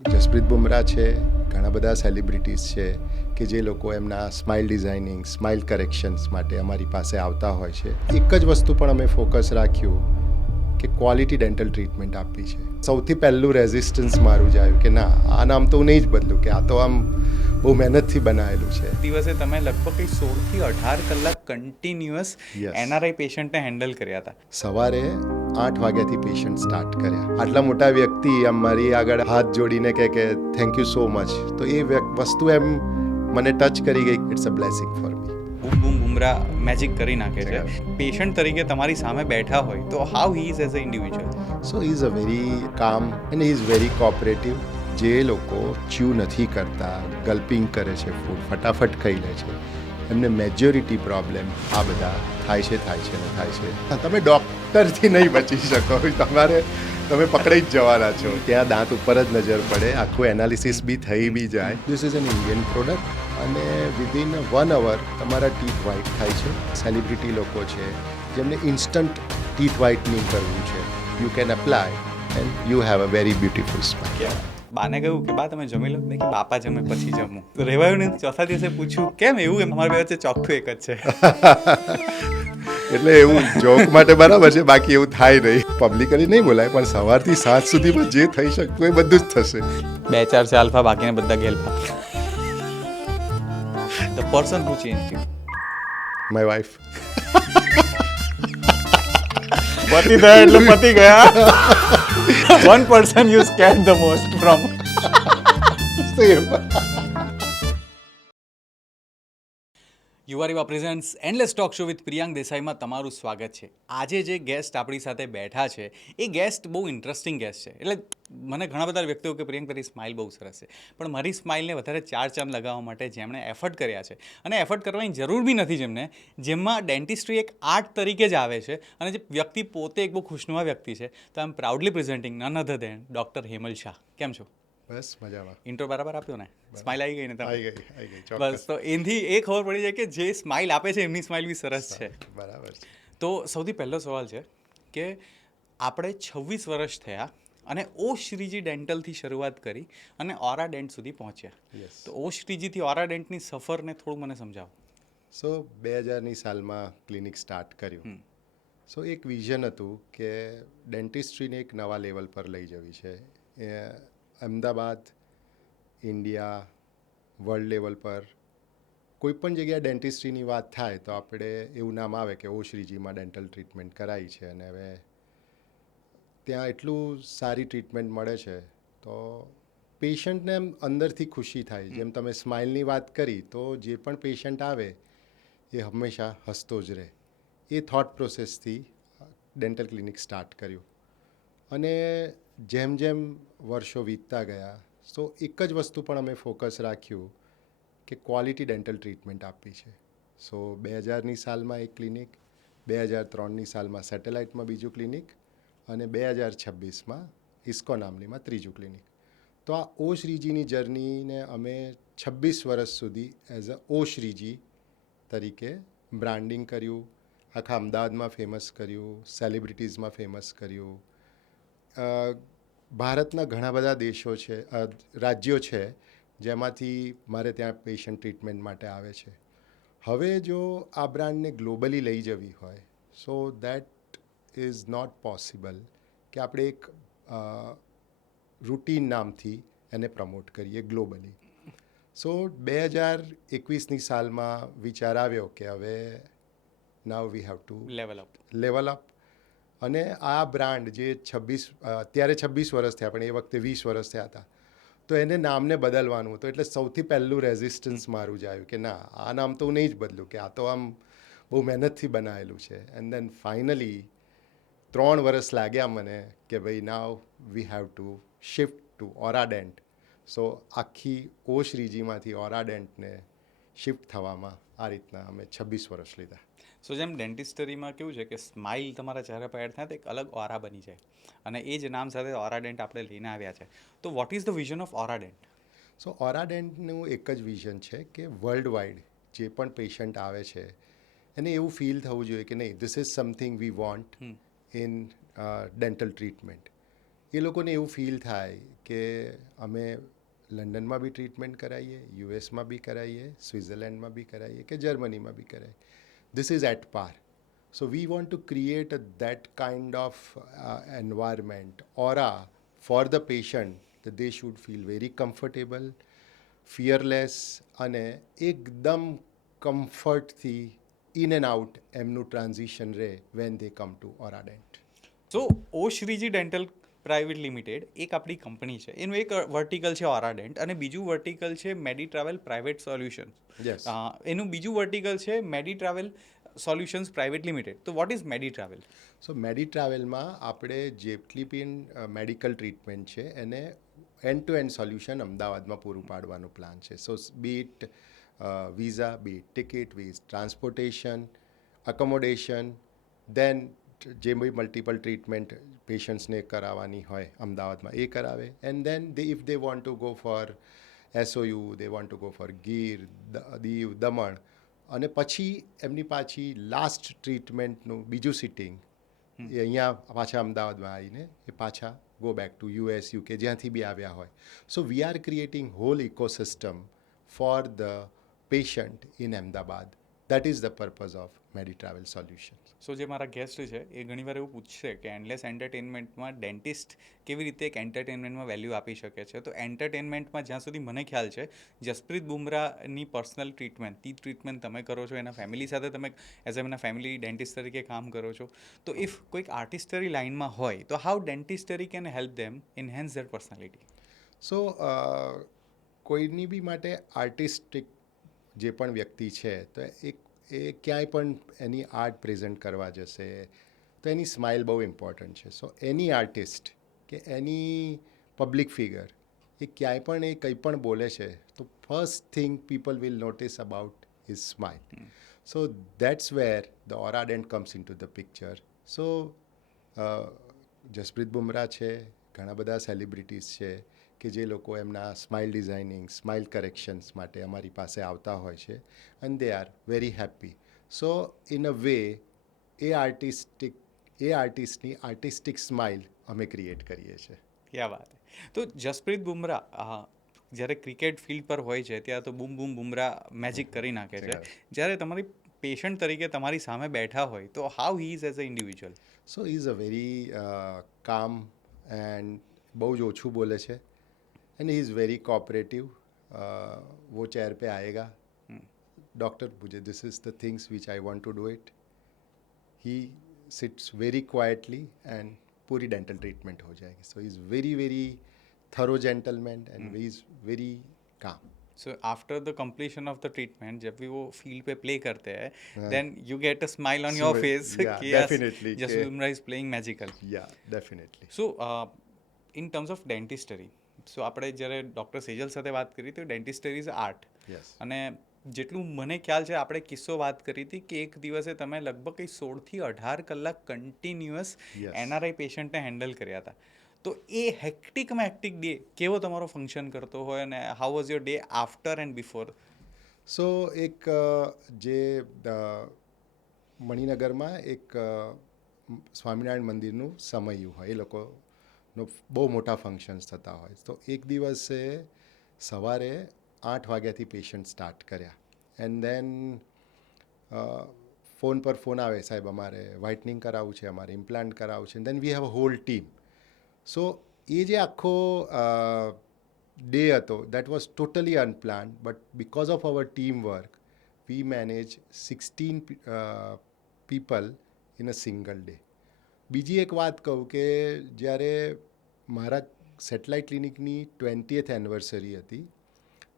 જસપ્રીત બુમરાહ છે, ઘણા બધા સેલિબ્રિટીઝ છે કે જે લોકો એમના સ્માઇલ ડિઝાઇનિંગ, સ્માઇલ કરેક્શન્સ માટે અમારી પાસે આવતા હોય છે. એક જ વસ્તુ પણ અમે ફોકસ રાખ્યું કે ક્વોલિટી ડેન્ટલ ટ્રીટમેન્ટ આપવી છે. સૌથી પહેલું રેઝિસ્ટન્સ મારું જ આવ્યું કે ના, આ નામ તો હું નહીં જ બદલું, કે આ તો આમ બહુ મહેનતથી બનાવેલું છે. દિવસે તમે લગભગ કંઈ 16 થી 18 કલાક કન્ટિન્યુઅસ Yes. એનઆરઆઈ પેશન્ટને હેન્ડલ કર્યા હતા. સવારે 8 વાગ્યાથી પેશન્ટ સ્ટાર્ટ કર્યા. આટલા મોટા વ્યક્તિ આમ મારી આગળ હાથ જોડીને કે થેન્ક યુ સો મચ, તો એ વસ્તુ એમ મને ટચ કરી ગઈ. It's a blessing for me. Boom boom Bumrah magic કરી નાખે છે. Yeah. પેશન્ટ તરીકે તમારી સામે બેઠા હોય તો how he is as a individual? So he is a very calm and he is very cooperative. જે લોકો ચ્યુ નથી કરતા, ગલ્પિંગ કરે છે, ફૂડ ફટાફટ ખાઈ લે છે, એમને મેજોરિટી પ્રોબ્લેમ આ બધા થાય છે ને થાય છે. તમે ડૉક્ટરથી નહીં બચી શકો, તમે પકડાઈ જ જવાના છો. ત્યાં દાંત ઉપર જ નજર પડે, આખું એનાલિસિસ બી થઈ બી જાય. This is an Indian product અને વિધિન 1 અવર તમારા ટીથ વ્હાઇટ થાય છે. સેલિબ્રિટી લોકો છે જેમને ઇન્સ્ટન્ટ ટીથ વ્હાઇટનિંગ કરવું છે. You can apply and you have a very beautiful smile. બાને કહ્યું કે બા તમે જમી લો, નહીં કે બાપા જમે પછી જમું. તો રહેવાયું નહીં. ચોથા દિવસે પૂછ્યું કેમ એવું? એમ અમારી વચ્ચે ચોખ્ખું એક જ છે. એટલે એવું જોક માટે બરાબર છે, બાકી એવું થાય નહીં. પબ્લિકલી નહીં બોલાય, પણ સવારથી સાંજ સુધીમાં જે થઈ શકતું એ બધું જ થશે. 2-4 છે આલ્ફા, બાકીને બધા ગેલ્ફા. The person who change you. My wife. પતિ થયા એટલે પતિ ગયા. One person you scared the most from. યુવારીવા presents endless talk show with Priyank દેસાઈમાં તમારું સ્વાગત છે. આજે જે ગેસ્ટ આપણી સાથે બેઠા છે એ ગેસ્ટ બહુ ઇન્ટરેસ્ટિંગ ગેસ્ટ છે. એટલે મને ઘણા બધા વ્યક્તિઓ કે પ્રિયંક તારી સ્માઇલ બહુ સરસ છે, પણ મારી સ્માઇલને વધારે ચાર ચાંદ લગાવવા માટે જેમણે એફર્ટ કર્યા છે, અને એફર્ટ કરવાની જરૂર બી નથી જેમાં ડેન્ટિસ્ટ્રી એક આર્ટ તરીકે જ આવે છે, અને જે વ્યક્તિ પોતે એક બહુ ખુશનુમા વ્યક્તિ છે, તો આઈ એમ પ્રાઉડલી પ્રેઝન્ટિંગ નન અધર દેન ડૉક્ટર હેમલ શાહ. કેમ છો? બસ મજામાં. ઇન્ટ્રો બરાબર આપ્યો ને? સ્માઇલ આવી ગઈ ને? આવી ગઈ બસ, ચોક્કસ. તો એનાથી એ ખબર પડી જાય કે જે સ્માઇલ આપે છે એમની સ્માઇલ બી સરસ છે. બરાબર છે. તો સૌથી પહેલો સવાલ છે કે આપણે 26 વર્ષ થયા અને ઓ શ્રીજી ડેન્ટલથી શરૂઆત કરી અને ઓરા ડેન્ટ સુધી પહોંચ્યા. યસ. તો ઓ શ્રીજીથી ઓરા ડેન્ટની સફરને થોડું મને સમજાવો. સો 2000ની સાલમાં ક્લિનિક સ્ટાર્ટ કર્યું. સો એક વિઝન હતું કે ડેન્ટિસ્ટ્રીને એક નવા લેવલ પર લઈ જવી છે. અમદાવાદ, ઇન્ડિયા, વર્લ્ડ લેવલ પર કોઈ પણ જગ્યાએ ડેન્ટિસ્ટ્રીની વાત થાય તો આપણે એવું નામ આવે કે ઓ શ્રીજીમાં ડેન્ટલ ટ્રીટમેન્ટ કરાવી છે, અને હવે ત્યાં એટલું સારી ટ્રીટમેન્ટ મળે છે તો પેશન્ટને એમ અંદરથી ખુશી થાય. જેમ તમે સ્માઇલની વાત કરી, તો જે પણ પેશન્ટ આવે એ હંમેશા હસતો જ રહે. એ થોટ પ્રોસેસથી ડેન્ટલ ક્લિનિક સ્ટાર્ટ કર્યું. અને જેમ જેમ વર્ષો વીતતા ગયા, તો એક જ વસ્તુ પણ અમે ફોકસ રાખ્યું કે ક્વોલિટી ડેન્ટલ ટ્રીટમેન્ટ આપવી છે. સો 2000ની સાલમાં એક ક્લિનિક, 2003ની સાલમાં સેટેલાઇટમાં બીજું ક્લિનિક, અને 2026માં ઇસ્કો નામનીમાં ત્રીજું ક્લિનિક. તો આ ઓ શ્રીજીની જર્નીને અમે 26 વર્ષ સુધી એઝ અ ઓ શ્રીજી તરીકે બ્રાન્ડિંગ કર્યું, આખા અમદાવાદમાં ફેમસ કર્યું, સેલિબ્રિટીઝમાં ફેમસ કર્યું. ભારતના ઘણા બધા દેશો છે, રાજ્યો છે જેમાંથી મારે ત્યાં પેશન્ટ ટ્રીટમેન્ટ માટે આવે છે. હવે જો આ બ્રાન્ડને ગ્લોબલી લઈ જવી હોય, so that is not possible કે આપણે એક રૂટીન નામથી એને પ્રમોટ કરીએ ગ્લોબલી. સો 2021ની સાલમાં વિચાર આવ્યો કે હવે now we have to level up. અને આ બ્રાન્ડ જે અત્યારે 26 વર્ષ થયા, પણ એ વખતે 20 વર્ષ થયા હતા, તો એને નામને બદલવાનું હતું. એટલે સૌથી પહેલું રેઝિસ્ટન્સ મારું જ આવ્યું કે ના, આ નામ તો હું નહીં જ બદલું, કે આ તો આમ બહુ મહેનતથી બનાવેલું છે. એન્ડ દેન ફાઇનલી 3 વર્ષ લાગ્યા મને કે ભાઈ now we have to shift to Aura Dent. So આખી ઓ શ્રીજીમાંથી ઓરા ડેન્ટને શિફ્ટ થવામાં આ રીતના અમે 26 વર્ષ લીધા. સો જેમ ડેન્ટિસ્ટરીમાં કેવું છે કે સ્માઇલ તમારા ચહેરા પર એડ થાય તો એક અલગ ઓરા બની જાય, અને એ જ નામ સાથે ઓરા ડેન્ટ આપણે લઈને આવ્યા છે. તો what is the vision of Aura Dent? So Aura ડેન્ટનું એક જ વિઝન છે કે વર્લ્ડ વાઇડ જે પણ પેશન્ટ આવે છે એને એવું ફીલ થવું જોઈએ કે નહીં, this is something we want in dental treatment. એ લોકોને એવું ફીલ થાય કે અમે લંડનમાં બી ટ્રીટમેન્ટ કરાવીએ, યુએસમાં બી કરાવીએ, સ્વિટ્ઝરલેન્ડમાં બી કરાવીએ કે જર્મનીમાં બી કરાવીએ. This is at par. So we want to create that kind of environment, aura for the patient that they should feel very comfortable, fearless અને એકદમ કમ્ફર્ટથી ઇન એન્ડ આઉટ એમનું ટ્રાન્ઝિશન રહે when they come to Auradent. So O Shreeji dental private limited એક આપણી company છે, એનું એક વર્ટિકલ છે ઓરાડેન્ટ અને બીજું વર્ટિકલ છે મેડી ટ્રાવેલ પ્રાઇવેટ સોલ્યુશન. Yes. એનું બીજું વર્ટિકલ છે મેડી ટ્રાવેલ સોલ્યુશન્સ પ્રાઇવેટ લિમિટેડ. તો વોટ ઇઝ મેડી ટ્રાવેલ? સો મેડી ટ્રાવેલમાં આપણે જેટલી બી મેડિકલ ટ્રીટમેન્ટ છે એને એન્ડ ટુ એન્ડ સોલ્યુશન અમદાવાદમાં પૂરું પાડવાનો પ્લાન છે. So be it visa, be it ticket, be it transportation, accommodation, then જે બી મલ્ટિપલ ટ્રીટમેન્ટ પેશન્ટ્સને કરાવવાની હોય અમદાવાદમાં એ કરાવે. And then if they want to go for SOU, they want to go for Gir, Diu, Daman, અને પછી એમની પાછી લાસ્ટ ટ્રીટમેન્ટનું બીજું સિટિંગ એ અહીંયા પાછા અમદાવાદમાં આવીને એ પાછા go back to US, UK જ્યાંથી બી આવ્યા હોય. So we are creating whole ecosystem for the patient in Ahmedabad. That is the purpose of Medi Travel Solution. So જે મારા ગેસ્ટ છે એ ઘણીવાર એવું પૂછશે કે એન્ડલેસ એન્ટરટેનમેન્ટમાં ડેન્ટિસ્ટ કેવી રીતે એક એન્ટરટેનમેન્ટમાં વેલ્યુ આપી શકે છે. તો એન્ટરટેનમેન્ટમાં જ્યાં સુધી મને ખ્યાલ છે, જસપ્રીત બુમરાહની પર્સનલ ટ્રીટમેન્ટ, તી ટ્રીટમેન્ટ તમે કરો છો, એના ફેમિલી સાથે તમે એઝ એમના ફેમિલી ડેન્ટિસ્ટ તરીકે કામ કરો છો. તો ઇફ કોઈક આર્ટિસ્ટરી લાઇનમાં હોય તો how dentistry can help them enhance their personality? So કોઈની બી માટે આર્ટિસ્ટિક જે પણ વ્યક્તિ છે તો એ ક્યાંય પણ એની આર્ટ પ્રેઝન્ટ કરવા જશે તો એની સ્માઇલ બહુ ઇમ્પોર્ટન્ટ છે. સો એની આર્ટિસ્ટ કે એની પબ્લિક ફિગર એ ક્યાંય પણ એ કંઈ પણ બોલે છે તો first thing people will notice about his smile. So that's where the Auradent comes in to the picture. So Jasprit Bumrah છે, ઘણા બધા સેલિબ્રિટીઝ છે કે જે લોકો એમના સ્માઇલ ડિઝાઇનિંગ, સ્માઇલ કરેક્શન્સ માટે અમારી પાસે આવતા હોય છે and they are very happy. So in a way એ આર્ટિસ્ટની આર્ટિસ્ટિક સ્માઇલ અમે ક્રિએટ કરીએ છીએ. ક્યાં વાત છે. તો જસપ્રીત બુમરાહ જ્યારે ક્રિકેટ ફિલ્ડ પર હોય છે ત્યાં તો બૂમ બૂમ બુમરાહ મેજિક કરી નાખે છે. જ્યારે તમારી પેશન્ટ તરીકે તમારી સામે બેઠા હોય તો how he is as a individual? So is a very calm and બહુ જ ઓછું બોલે છે and he is very cooperative. वो चेयर पे आएगा, डॉक्टर मुझे this is the things which I want to do it. He sits very quietly and पूरी डेंटल ट्रीटमेंट हो जाएगी. So is very very thorough gentleman and he is very calm. So after the completion of the treatment जब भी वो field पे play करते हैं then you get a smile on your face कि definitely Jasprit Bumrah is playing magical. Yeah definitely. So in terms of dentistry, so આપણે જ્યારે doctor Sejal સાથે વાત કરી તો ડેન્ટિસ્ટરી ઇઝ આર્ટ. યસ. અને જેટલું મને ખ્યાલ છે આપણે કિસ્સો વાત કરી હતી કે એક દિવસે તમે લગભગ કંઈ 16 થી 18 કલાક કન્ટિન્યુઅસ NRI પેશન્ટને હેન્ડલ કર્યા હતા. તો એ હેક્ટિકમાં હેક્ટિક ડે કેવો તમારો ફંક્શન કરતો હોય અને how was your day after and before? So એક જે મણિનગરમાં એક સ્વામિનારાયણ મંદિરનું સમયું હોય, એ લોકોનો બહુ મોટા ફંક્શન્સ થતા હોય. તો એક દિવસે સવારે 8 વાગ્યાથી પેશન્ટ સ્ટાર્ટ કર્યા એન્ડ દેન ફોન પર ફોન આવે, સાહેબ અમારે વ્હાઇટનિંગ કરાવવું છે, અમારે ઇમ્પ્લાન્ટ કરાવવું છે. Then we have a whole team. So એ જે આખો ડે હતો that was totally unplanned, but because of our team work we manage 16 people in a single day. બીજી એક વાત કહું કે જ્યારે મારા સેટેલાઇટ ક્લિનિકની 20th એનિવર્સરી હતી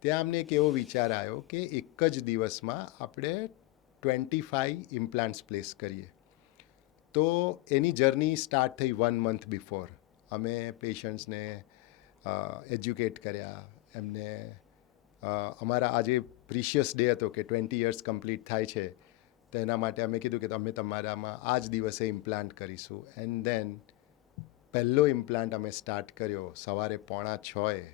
ત્યાં અમને એક એવો વિચાર આવ્યો કે એક જ દિવસમાં આપણે 25 ઇમ્પ્લાન્ટ્સ પ્લેસ કરીએ. તો એની જર્ની સ્ટાર્ટ થઈ 1 month બિફોર. અમે પેશન્ટ્સને એજ્યુકેટ કર્યા, એમને અમારા આજે પ્રિશિયસ ડે હતો કે 20 years કમ્પ્લીટ થાય છે તો એના માટે અમે કીધું કે અમે તમારામાં આ જ દિવસે ઇમ્પ્લાન્ટ કરીશું. એન્ડ દેન પહેલો ઇમ્પ્લાન્ટ અમે સ્ટાર્ટ કર્યો સવારે 5:45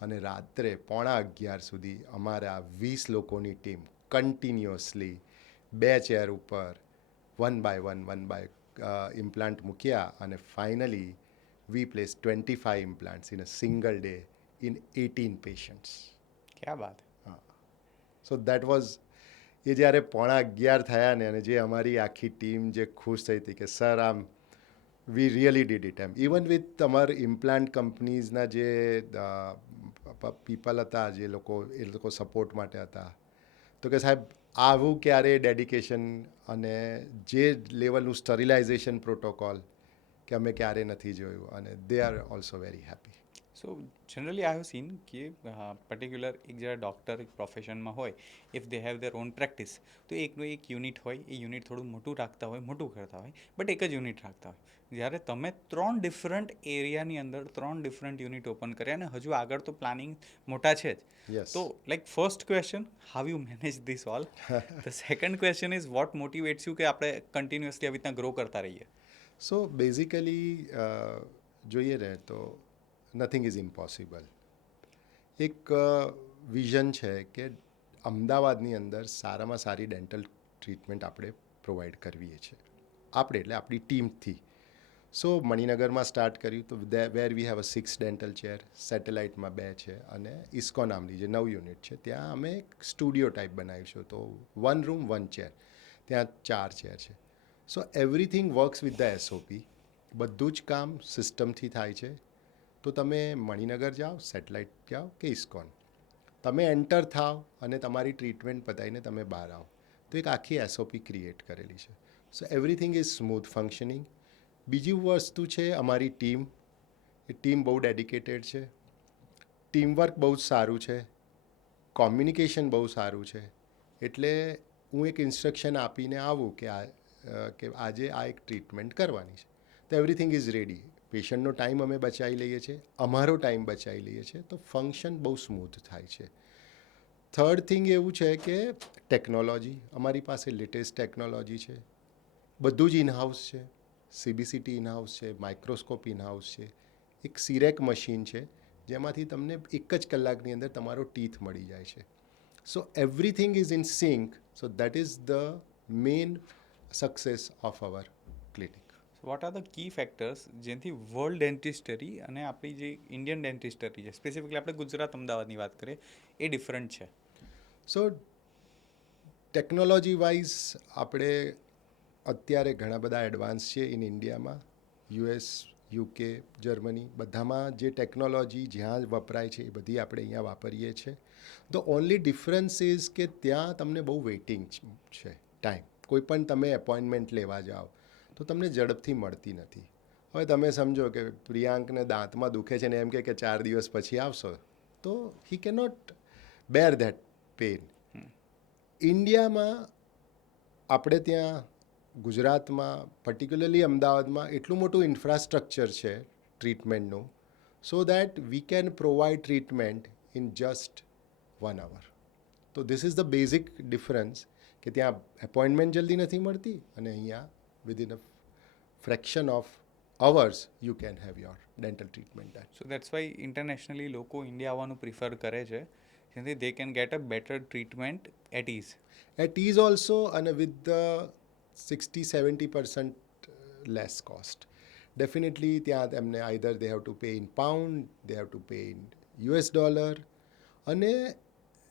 અને રાત્રે 11:15 સુધી અમારા 20 લોકોની ટીમ કન્ટિન્યુઅસલી 2 ચેર ઉપર 1 by 1 ઇમ્પ્લાન્ટ મૂક્યા અને finally we placed 25 implants in a single day in 18 patients. ક્યાં બાત. સો દેટ વોઝ એ જ્યારે 11:30 થયા ને અને જે અમારી આખી ટીમ જે ખુશ થઈ હતી કે સર આમ વી રિયલી ડીડ ઇટ એમ ઇવન વિથ અમાર ઇમ્પ્લાન્ટ કંપનીઝના જે પીપલ હતા જે લોકો એ લોકો સપોર્ટ માટે હતા તો કે સાહેબ આવું ક્યારે ડેડિકેશન અને જે લેવલનું સ્ટરિલાઇઝેશન પ્રોટોકોલ કે અમે ક્યારે નથી જોયું અને they are also very happy. So generally I have seen કે પર્ટિક્યુલર એક જ્યારે ડૉક્ટર એક પ્રોફેશનમાં હોય if they have there on practice તો એકનું એક યુનિટ હોય એ યુનિટ થોડું મોટું રાખતા હોય મોટું કરતા હોય બટ એક જ યુનિટ રાખતા હોય જ્યારે તમે 3 ડિફરન્ટ એરિયાની અંદર 3 ડિફરન્ટ યુનિટ ઓપન કર્યા અને હજુ આગળ તો પ્લાનિંગ મોટા છે જ. Yes. તો like first question how you manage this all. The second question is what motivates you કે આપણે કન્ટિન્યુઅસલી આવી રીતના ગ્રો કરતા રહીએ. સો બેઝિકલી જોઈએ ને તો નથિંગ ઇઝ ઇમ્પોસિબલ. એક વિઝન છે કે અમદાવાદની અંદર સારામાં સારી ડેન્ટલ ટ્રીટમેન્ટ આપણે પ્રોવાઈડ કરવીએ છીએ આપણે એટલે આપણી ટીમથી. સો મણિનગરમાં સ્ટાર્ટ કર્યું તો where we have a 6 dental chair, સેટેલાઇટમાં 2 છે અને ઇસ્કો નામની જે 9 યુનિટ છે ત્યાં અમે એક સ્ટુડિયો ટાઈપ બનાવ્યું છે. તો 1 રૂમ 1 ચેર, ત્યાં 4 ચેર છે. So everything works with the SOP. બધું જ કામ સિસ્ટમથી થાય છે. તો તમે મણિનગર જાઓ, સેટેલાઇટ જાઓ કે ઇસ્કોન, તમે એન્ટર થાવ અને તમારી ટ્રીટમેન્ટ પતાવીને તમે બહાર આવો તો એક આખી એસઓપી ક્રિએટ કરેલી છે. So everything is smooth functioning. બીજી વસ્તુ છે અમારી ટીમ. એ ટીમ બહુ ડેડિકેટેડ છે, ટીમવર્ક બહુ જ સારું છે, કોમ્યુનિકેશન બહુ સારું છે. એટલે હું એક ઇન્સ્ટ્રક્શન આપીને આવું કે આજે આ એક ટ્રીટમેન્ટ કરવાની છે તો એવરીથિંગ ઇઝ રેડી. પેશન્ટનો ટાઈમ અમે બચાવી લઈએ છીએ, અમારો ટાઈમ બચાવી લઈએ છીએ, તો ફંક્શન બહુ સ્મૂથ થાય છે. થર્ડ થિંગ એવું છે કે ટેકનોલોજી, અમારી પાસે લેટેસ્ટ ટેકનોલોજી છે, બધું જ ઇનહાઉસ છે. સીબીસીટી ઇનહાઉસ છે, માઇક્રોસ્કોપ ઇનહાઉસ છે, એક સિરેક મશીન છે જેમાંથી તમને એક જ કલાકની અંદર તમારો ટીથ મળી જાય છે. So everything is in sync. So that is the main success of our clinic. What are the key factors જેનાથી વર્લ્ડ ડેન્ટિસ્ટરી અને આપણી જે ઇન્ડિયન ડેન્ટિસ્ટરી છે સ્પેસિફિકલી આપણે ગુજરાત અમદાવાદની વાત કરીએ એ ડિફરન્ટ છે. સો ટેકનોલોજી વાઇઝ આપણે અત્યારે ઘણા બધા એડવાન્સ છે ઇન ઇન્ડિયામાં. યુએસ, યુકે, જર્મની બધામાં જે ટેકનોલોજી જ્યાં વપરાય છે એ બધી આપણે અહીંયા વાપરીએ છીએ. ધ ઓનલી ડિફરન્સ ઇઝ કે ત્યાં તમને બહુ વેઇટિંગ છે ટાઈમ. કોઈ પણ તમે એપોઇન્ટમેન્ટ લેવા જાઓ તો તમને ઝડપથી મળતી નથી. હવે તમે સમજો કે પ્રિયાંકને દાંતમાં દુખે છે ને એમ કે 4 દિવસ પછી આવશો તો he cannot bear that pain. ઇન્ડિયામાં આપણે ત્યાં ગુજરાતમાં પર્ટિક્યુલરલી અમદાવાદમાં એટલું મોટું ઇન્ફ્રાસ્ટ્રક્ચર છે ટ્રીટમેન્ટનું so that we can provide treatment in just 1 hour. તો this is the basic difference કે ત્યાં એપોઇન્ટમેન્ટ જલ્દી નથી મળતી અને અહીંયા within a fraction of hours you can have your dental treatment done. So that's why internationally લોકો India આવવાનું પ્રિફર કરે છે જેનાથી they can get a better treatment at ease. At ease also અને with the 60-70% less cost. Definitely ત્યાં એમને either they have to pay in pound, they have to pay in US dollar અને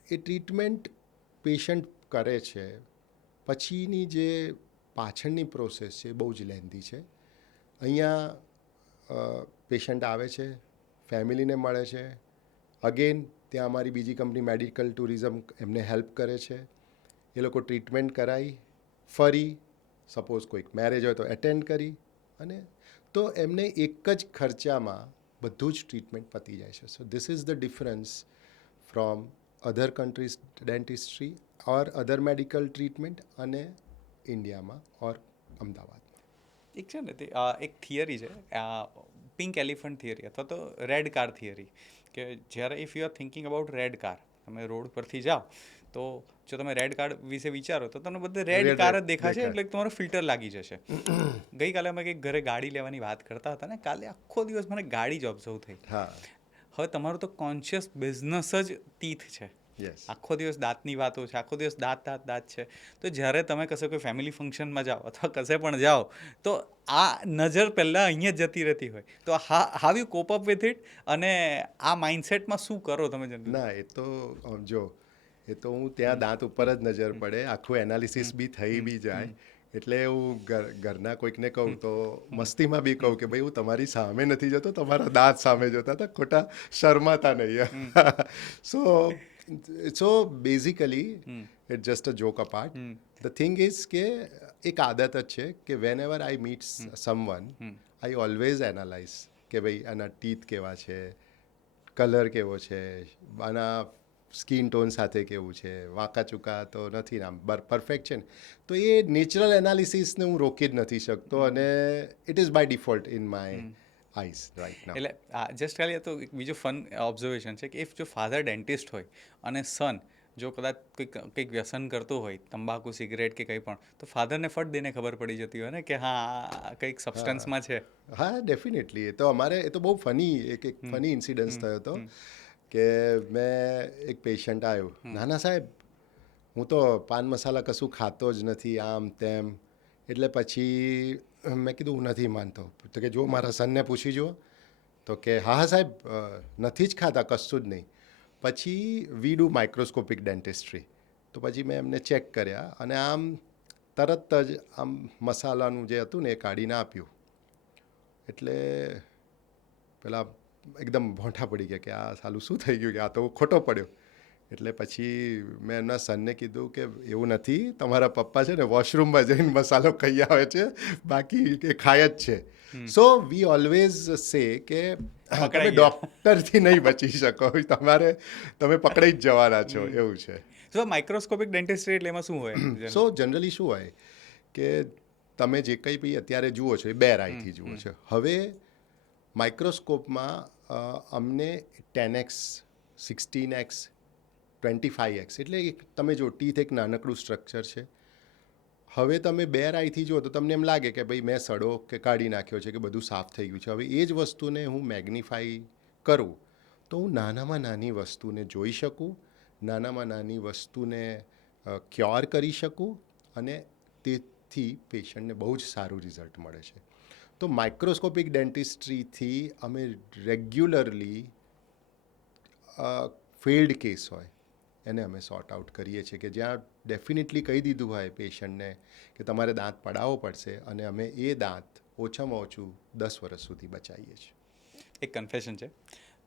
એ treatment patient કરે છે પછીની જે પાછળની process છે બહુ જ લેન્ધી છે. અહીંયા પેશન્ટ આવે છે, ફેમિલીને મળે છે, અગેન ત્યાં અમારી બીજી કંપની મેડિકલ ટુરિઝમ એમને હેલ્પ કરે છે. એ લોકો ટ્રીટમેન્ટ કરાવી ફરી સપોઝ કોઈક મેરેજ હોય તો એટેન્ડ કરી અને તો એમને એક જ ખર્ચામાં બધું જ ટ્રીટમેન્ટ પતી જાય છે. So this is the difference from other countries dentistry or other medical treatment અને ઇન્ડિયામાં ઓર અમદાવાદમાં. એક છે ને તે એક થિયરી છે પિંક એલિફન્ટ થિયરી અથવા તો રેડ કાર થિયરી કે જ્યારે if you are thinking about red car, તમે રોડ પરથી જાઓ તો જો તમે રેડ કાર વિશે વિચારો તો તમને બધે રેડ કાર જ દેખાશે એટલે તમારો ફિલ્ટર લાગી જશે. ગઈકાલે અમે કંઈક ઘરે ગાડી લેવાની વાત કરતા હતા ને કાલે આખો દિવસ મને ગાડી જ ઓબ્ઝર્વ થઈ. હા, હવે તમારું તો કોન્શિયસ બિઝનેસ જ ટીથ છે યસ. આખો દિવસ દાંતની વાતો છે, આખો દિવસ દાંત છે. તો જ્યારે તમે કશે કોઈ ફેમિલી ફંક્શનમાં જાઓ અથવા કશે પણ જાઓ તો આ નજર પહેલાં અહીંયા જ જતી રહેતી હોય. તો how you cope up with it, અને આ માઇન્ડસેટમાં શું કરો તમે જનરલી? ના, એ તો જો એ તો હું ત્યાં દાંત ઉપર જ નજર પડે, આખું એનાલિસિસ બી થઈ બી જાય. એટલે હું ઘરના કોઈકને કહું તો મસ્તીમાં બી કહું કે ભાઈ હું તમારી સામે નથી જતો, તમારા દાંત સામે જોતા હતા, ખોટા શરમાતા નહીં. So basically it just a joke apart. The thing is કે એક આદત જ છે કે whenever I meet someone I always analyse કે ભાઈ આના ટીથ કેવા છે, કલર કેવો છે, આના સ્કિન ટોન સાથે કેવું છે, વાંકા ચૂકા તો નથી ને આમ પરફેક્ટ છે ને. તો એ નેચરલ એનાલિસિસને હું રોકી જ નથી શકતો, અને it is by default in my eyes right now. એટલે જસ્ટ ખાલી તો એક બીજું ફન ઓબ્ઝર્વેશન છે કે ઇફ જો ફાધર ડેન્ટિસ્ટ હોય અને સન જો કદાચ કંઈક વ્યસન કરતું હોય, તંબાકુ, સિગરેટ કે કંઈ પણ, તો ફાધરને ફટ દઈને ખબર પડી જતી હોય ને કે હા કંઈક સબસ્ટન્સમાં છે. હા, ડેફિનેટલી. એ તો અમારે એ તો બહુ એક ફની ઇન્સિડન્સ થયો હતો કે મેં એક પેશન્ટ આવ્યો, નાના સાહેબ હું તો પાન મસાલા કશું ખાતો જ નથી, આમ તેમ. એટલે પછી મેં કીધું હું નથી માનતો. તો કે જો મારા સનને પૂછી જુઓ. તો કે હા હા સાહેબ, નથી જ ખાતા, કશું જ નહીં. પછી વી ડુ માઇક્રોસ્કોપિક ડેન્ટિસ્ટ્રી. તો પછી મેં એમને ચેક કર્યા અને આમ તરત જ આમ મસાલાનું જે હતું ને એ કાઢીને આપ્યું. એટલે પેલા એકદમ ભોંઠા પડી ગયા કે આ સાલું શું થઈ ગયું, કે આ તો ખોટો પડ્યો. એટલે પછી મેં એમના સનને કીધું કે એવું નથી, તમારા પપ્પા છે ને વોશરૂમમાં જઈને મસાલો ખાઈ આવે છે, બાકી એ ખાય જ છે. સો વી ઓલવેઝ સે કે તમે ડૉક્ટરથી નહીં બચી શકો, તમે પકડાઈ જ જવાના છો, એવું છે. તો માઇક્રોસ્કોપિક ડેન્ટિસ્ટ્રી એટલે એમાં શું હોય? સો જનરલી શું હોય કે તમે જે કંઈ બી અત્યારે જુઓ છો એ 2 આઈથી જુઓ છો. હવે માઇક્રોસ્કોપમાં અમને 10x, 16x, 25x, એટલે તમે જો ટીથ એક નાનકડું સ્ટ્રક્ચર છે. હવે તમે 2 આઈથી જુઓ તો તમને એમ લાગે કે ભાઈ મેં સડો કે કાઢી નાખ્યો છે, કે બધું સાફ થઈ ગયું છે. હવે એ જ વસ્તુને હું મેગ્નિફાઈ કરું તો હું નાનામાં નાની વસ્તુને જોઈ શકું, નાનામાં નાની વસ્તુને ક્યોર કરી શકું, અને તેથી પેશન્ટને બહુ જ સારું રિઝલ્ટ મળે છે. તો માઇક્રોસ્કોપિક ડેન્ટિસ્ટ્રીથી અમે રેગ્યુલરલી ફેલ્ડ કેસ હોય એને અમે સોર્ટ આઉટ કરીએ છીએ, કે જ્યાં ડેફિનેટલી કહી દીધું હોય પેશન્ટને કે તમારે દાંત પડાવવો પડશે, અને અમે એ દાંત ઓછામાં ઓછું 10 વર્ષ સુધી બચાવીએ છીએ. એક કન્ફેશન છે,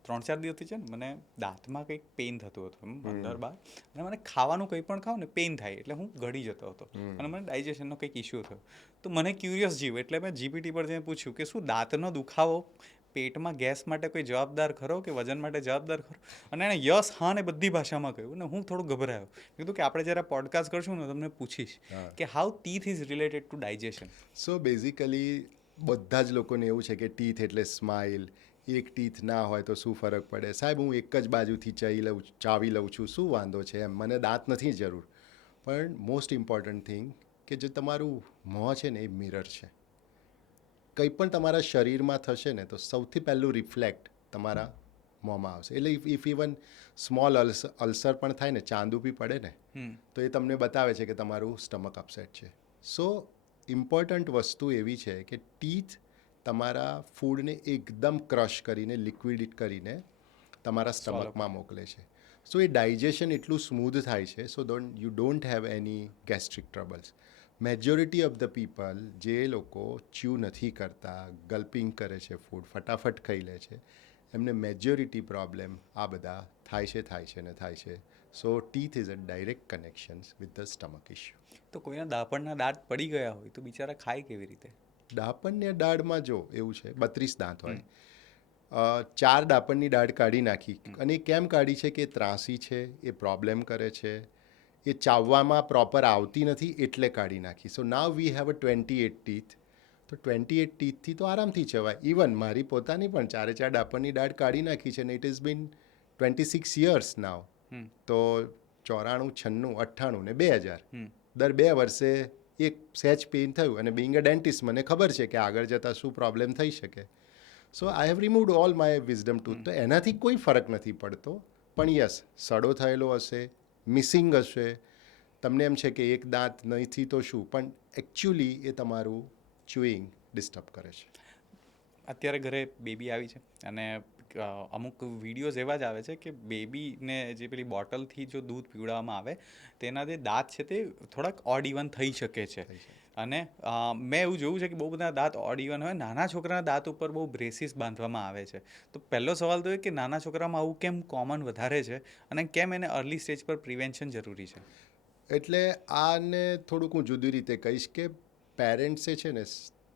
3-4 દિવસથી છે ને મને દાંતમાં કંઈક પેઇન થતું હતું અંદર બહાર, અને મને ખાવાનું કંઈ પણ ખાવ ને પેઇન થાય, એટલે હું ગળી જતો હતો અને મને ડાયજેશનનો કંઈક ઇશ્યુ થયો. તો મને ક્યુરિયસ જીવ, એટલે મેં જીપીટી પર જઈને પૂછ્યું કે શું દાંતનો દુખાવો પેટમાં ગેસ માટે કોઈ જવાબદાર ખરો કે વજન માટે જવાબદાર ખરો? અને એણે યસ હા ને બધી ભાષામાં કહ્યું, ને હું થોડું ગભરાયો. કીધું કે આપણે જ્યારે પોડકાસ્ટ કરશું ને તમને પૂછીશ કે how teeth is related to digestion. So basically બધા જ લોકોને એવું છે કે ટીથ એટલે સ્માઇલ, એક ટીથ ના હોય તો શું ફરક પડે, સાહેબ હું એક જ બાજુથી ચાવી લઉં છું, શું વાંધો છે, એમ મને દાંત નથી જરૂર. પણ મોસ્ટ ઇમ્પોર્ટન્ટ થિંગ કે જે તમારું મોં છે ને એ મિરર છે. કંઈ પણ તમારા શરીરમાં થશે ને તો સૌથી પહેલું રિફ્લેક્ટ તમારા મોંમાં આવશે. એટલે ઇફ ઇવન સ્મોલ અલ્સર પણ થાય ને, ચાંદુ બી પડે ને, તો એ તમને બતાવે છે કે તમારું સ્ટમક અપસેટ છે. સો ઇમ્પોર્ટન્ટ વસ્તુ એવી છે કે ટીથ તમારા ફૂડને એકદમ ક્રશ કરીને, લિક્વિડ કરીને તમારા સ્ટમકમાં મોકલે છે. સો એ ડાયજેશન એટલું સ્મૂધ થાય છે, so you don't have any gastric troubles. Majority of the people જે લોકો ચ્યુ નથી કરતા, ગલ્પિંગ કરે છે, ફૂડ ફટાફટ ખાઈ લે છે, એમને મેજોરિટી પ્રોબ્લેમ આ બધા થાય છે. So teeth is a direct connections with the stomach issue. તો કોઈના દાપણના દાંત પડી ગયા હોય તો બિચારા ખાય કેવી રીતે? દાપણની દાઢમાં જો એવું છે, 32 દાંત હોય, 4 દાપણની દાઢ કાઢી નાખી. અને એ કેમ કાઢી છે કે ત્રાસી છે, એ પ્રોબ્લેમ કરે છે, એ ચાવવામાં પ્રોપર આવતી નથી, એટલે કાઢી નાખી. સો નાવ વી હેવ અ 28 ટીથ. તો 28 ટીથથી તો આરામથી ચવાય. ઇવન મારી પોતાની પણ 4 દાપણની દાઢ કાઢી નાખી છે ને ઇટ ઇઝ બીન 26 યર્સ નાવ. તો 94, 96, 98 ને 2000, દર 2 વર્ષે એક સહેજ પેઇન થયું, અને બિંગ અ ડેન્ટિસ્ટ મને ખબર છે કે આગળ જતાં શું પ્રોબ્લેમ થઈ શકે. So I have removed all my wisdom tooth. તો એનાથી કોઈ ફરક નથી પડતો, પણ યસ સડો થયેલો હશે, મિસિંગ હશે, તમને એમ છે કે એક દાંત નહીંથી તો શું, પણ એકચ્યુઅલી એ તમારું ચ્યુઇંગ ડિસ્ટર્બ કરે છે. અત્યારે ઘરે બેબી આવી છે અને અમુક વિડીયોઝ એવા જ આવે છે કે બેબીને જે પેલી બોટલથી જો દૂધ પીવડાવવામાં આવે તેના જે દાંત છે તે થોડાક ઓડ ઇવન થઈ શકે છે. થઈ શકે. અને મેં એવું જોયું છે કે બહુ બધા દાંત ઓડ ઇવન હોય, નાના છોકરાના દાંત ઉપર બહુ બ્રેસીસ બાંધવામાં આવે છે. તો પહેલો સવાલ તો એ કે નાના છોકરામાં આવું કેમ કોમન વધારે છે અને કેમ એને અર્લી સ્ટેજ પર પ્રિવેન્શન જરૂરી છે? એટલે આને થોડુંક હું જુદી રીતે કહીશ કે પેરેન્ટ્સે છે ને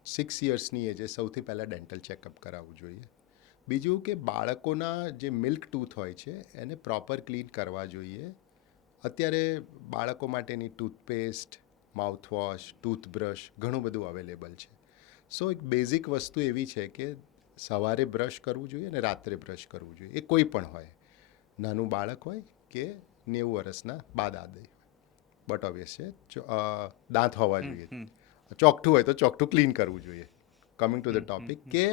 6 યર્સની એજે સૌથી પહેલાં ડેન્ટલ ચેકઅપ કરાવવું જોઈએ. બીજું કે બાળકોના જે મિલ્ક ટૂથ હોય છે એને પ્રોપર ક્લીન કરવા જોઈએ. અત્યારે બાળકો માટેની ટૂથપેસ્ટ, માઉથવોશ, ટૂથબ્રશ ઘણું બધું અવેલેબલ છે. સો એક બેઝિક વસ્તુ એવી છે કે સવારે બ્રશ કરવું જોઈએ અને રાત્રે બ્રશ કરવું જોઈએ. એ કોઈ પણ હોય, નાનું બાળક હોય કે 90 વર્ષના બા દાદી, બટ ઓબ્વિયસ છે દાંત હોવા જોઈએ. ચોકઠું હોય તો ચોકઠું ક્લીન કરવું જોઈએ. કમિંગ ટુ ધ ટોપિક કે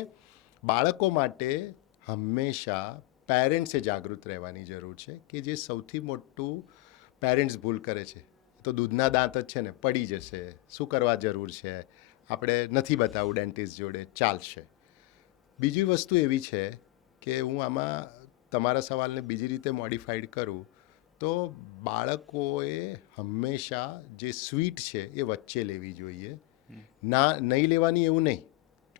બાળકો માટે હંમેશા પેરેન્ટ્સે જાગૃત રહેવાની જરૂર છે કે જે સૌથી મોટું પેરેન્ટ્સ ભૂલ કરે છે તો દૂધના દાંત જ છે ને, પડી જશે, શું કરવા જરૂર છે, આપણે નથી બતાવવું ડેન્ટિસ્ટ જોડે, ચાલશે. બીજી વસ્તુ એવી છે કે હું આમાં તમારા સવાલને બીજી રીતે મોડિફાઈડ કરું તો બાળકોએ હંમેશા જે સ્વીટ છે એ વચ્ચે લેવી જોઈએ. ના નહીં લેવાની એવું નહીં,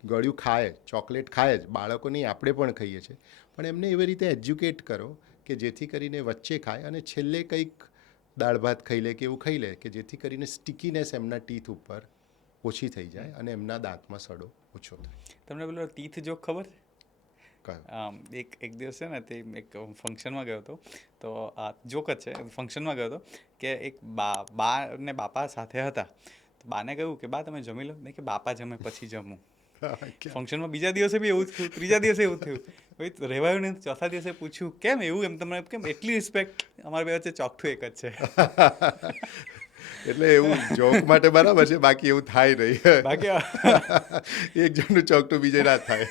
ગળ્યું ખાય, ચોકલેટ ખાય જ, બાળકો નહીં આપણે પણ ખાઈએ છીએ, પણ એમને એવી રીતે એજ્યુકેટ કરો કે જેથી કરીને વચ્ચે ખાય અને છેલ્લે કંઈક દાળ ભાત ખાઈ લે કે એવું ખાઈ લે કે જેથી કરીને સ્ટિકીનેસ એમના ટીથ ઉપર ઓછી થઈ જાય અને એમના દાંતમાં સડો ઓછો થાય. તમને પેલો ટીથ જોક ખબર છે? કયો? એક દિવસ છે ને તે એક ફંક્શનમાં ગયો હતો, તો આ જોક જ છે, ફંક્શનમાં ગયો હતો કે એક બા ને બાપા સાથે હતા. તો બાને કહ્યું કે બા તમે જમી લો, નહીં કે બાપા જમે પછી જમું. ફંક્શનમાં બીજા દિવસે બી એવું જ થયું, ત્રીજા દિવસે એવું થયું, ભાઈ રહેવાયું નહીં. ચોથા દિવસે પૂછ્યું કેમ એવું, એમ તમને કેમ એટલી રિસ્પેક્ટ, અમારા બે વચ્ચે ચોકઠું એક જ છે. એટલે એવું જોક માટે બરાબર છે, બાકી એવું થાય નહીં. બાકી એક જણનું ચોકઠું બીજે ના થાય.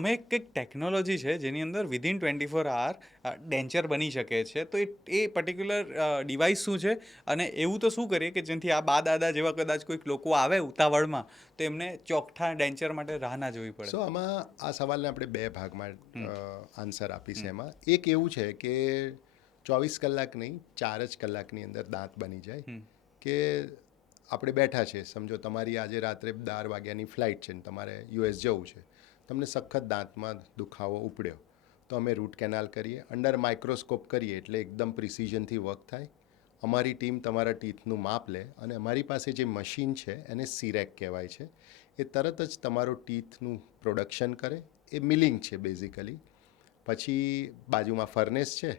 અમે કંઈક ટેકનોલોજી છે જેની અંદર વિધિન 24 hour ડેન્ચર બની શકે છે. તો એ પર્ટિક્યુલર ડિવાઇસ શું છે અને એવું તો શું કરીએ કે જેનાથી આ બા દાદા જેવા કદાચ કોઈક લોકો આવે ઉતાવળમાં તો એમને ચોકઠા ડેન્ચર માટે રાહ ના જોવી પડે? સો આમાં આ સવાલને આપણે બે ભાગમાં આન્સર આપીશ. એમાં એક એવું છે કે 24 કલાક નહીં, 4 જ કલાકની અંદર દાંત બની જાય. કે આપણે બેઠા છે, સમજો તમારી આજે રાત્રે 12 વાગ્યાની ફ્લાઇટ છે ને તમારે US જવું છે, તમને સખત દાંતમાં દુખાવો ઉપડ્યો, તો અમે રૂટ કેનાલ કરીએ, અંડર માઇક્રોસ્કોપ કરીએ એટલે એકદમ પ્રિસિઝનથી વર્ક થાય. અમારી ટીમ તમારા ટીથનું માપ લે અને અમારી પાસે જે મશીન છે એને સિરેક કહેવાય છે, એ તરત જ તમારો ટીથનું પ્રોડક્શન કરે. એ મિલિંગ છે બેઝિકલી. પછી બાજુમાં ફર્નેસ છે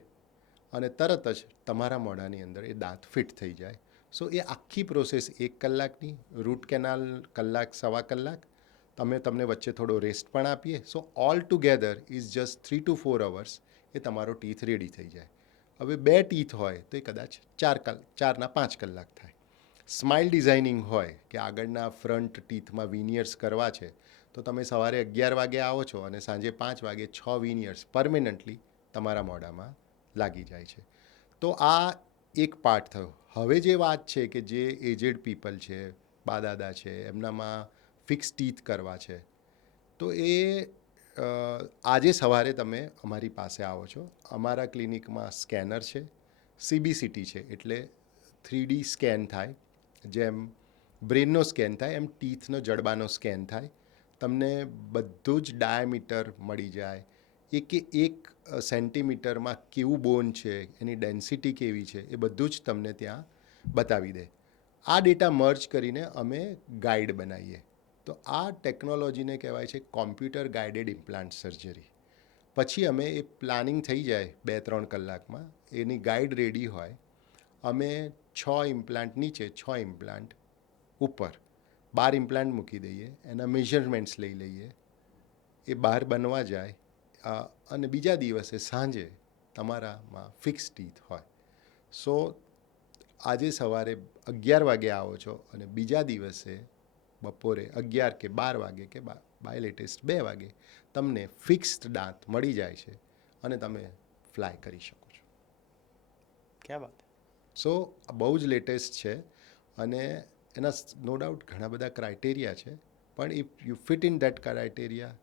અને તરત જ તમારા મોઢાની અંદર એ દાંત ફિટ થઈ જાય. સો એ આખી પ્રોસેસ 1 કલાકની, રૂટ કેનાલ કલાક, સવા કલાક, તમને વચ્ચે થોડો રેસ્ટ પણ આપીએ. સો all together is just 3 to 4 hours એ તમારો ટીથ રેડી થઈ જાય. હવે 2 ટીથ હોય તો એ કદાચ 4ના 5 કલાક થાય. સ્માઇલ ડિઝાઇનિંગ હોય કે આગળના ફ્રન્ટ ટીથમાં વિનિયર્સ કરવા છે તો તમે સવારે 11 વાગે આવો છો અને સાંજે 5 વાગે 6 વિનિયર્સ પરમેનન્ટલી તમારા મોઢામાં લાગી જાય છે. તો આ એક પાર્ટ થયો. હવે જે વાત છે કે જે એજેડ પીપલ છે, બા દાદા છે, એમનામાં ફિક્સ ટીથ કરવા છે, તો એ આજે સવારે તમે અમારી પાસે આવો છો, અમારા ક્લિનિકમાં સ્કેનર છે, CBCT છે, એટલે 3D સ્કેન થાય. જેમ બ્રેનનો સ્કેન થાય એમ ટીથનો જડબાનો સ્કેન થાય. તમને બધું જ ડાયામીટર મળી જાય, એક સેન્ટીમીટરમાં કેવું બોન છે, એની ડેન્સિટી કેવી છે, એ બધું જ તમને ત્યાં બતાવી દે. આ ડેટા મર્જ કરીને અમે ગાઈડ બનાવીએ. તો આ ટેકનોલોજીને કહેવાય છે કોમ્પ્યુટર ગાઈડેડ ઇમ્પ્લાન્ટ સર્જરી. પછી અમે એ પ્લાનિંગ થઈ જાય 2-3 કલાકમાં, એની ગાઈડ રેડી હોય, અમે 6 ઇમ્પ્લાન્ટ નીચે, 6 ઇમ્પ્લાન્ટ ઉપર, 12 ઇમ્પ્લાન્ટ મૂકી દઈએ, એના મેઝરમેન્ટ્સ લઈ લઈએ, એ બહાર બનવા જાય અને બીજા દિવસે સાંજે તમારામાં ફિક્સ ટીથ હોય. સો આજે સવારે 11 વાગે આવો છો અને બીજા દિવસે બપોરે 11 કે 12 વાગે કે બાય લેટેસ્ટ 2 વાગે તમને ફિક્સ્ડ દાંત મળી જાય છે અને તમે ફ્લાય કરી શકો છો. ક્યાં વાત. સો બહુ જ લેટેસ્ટ છે અને એના નો ડાઉટ ઘણા બધા ક્રાઇટેરિયા છે, પણ if you fit in that criteria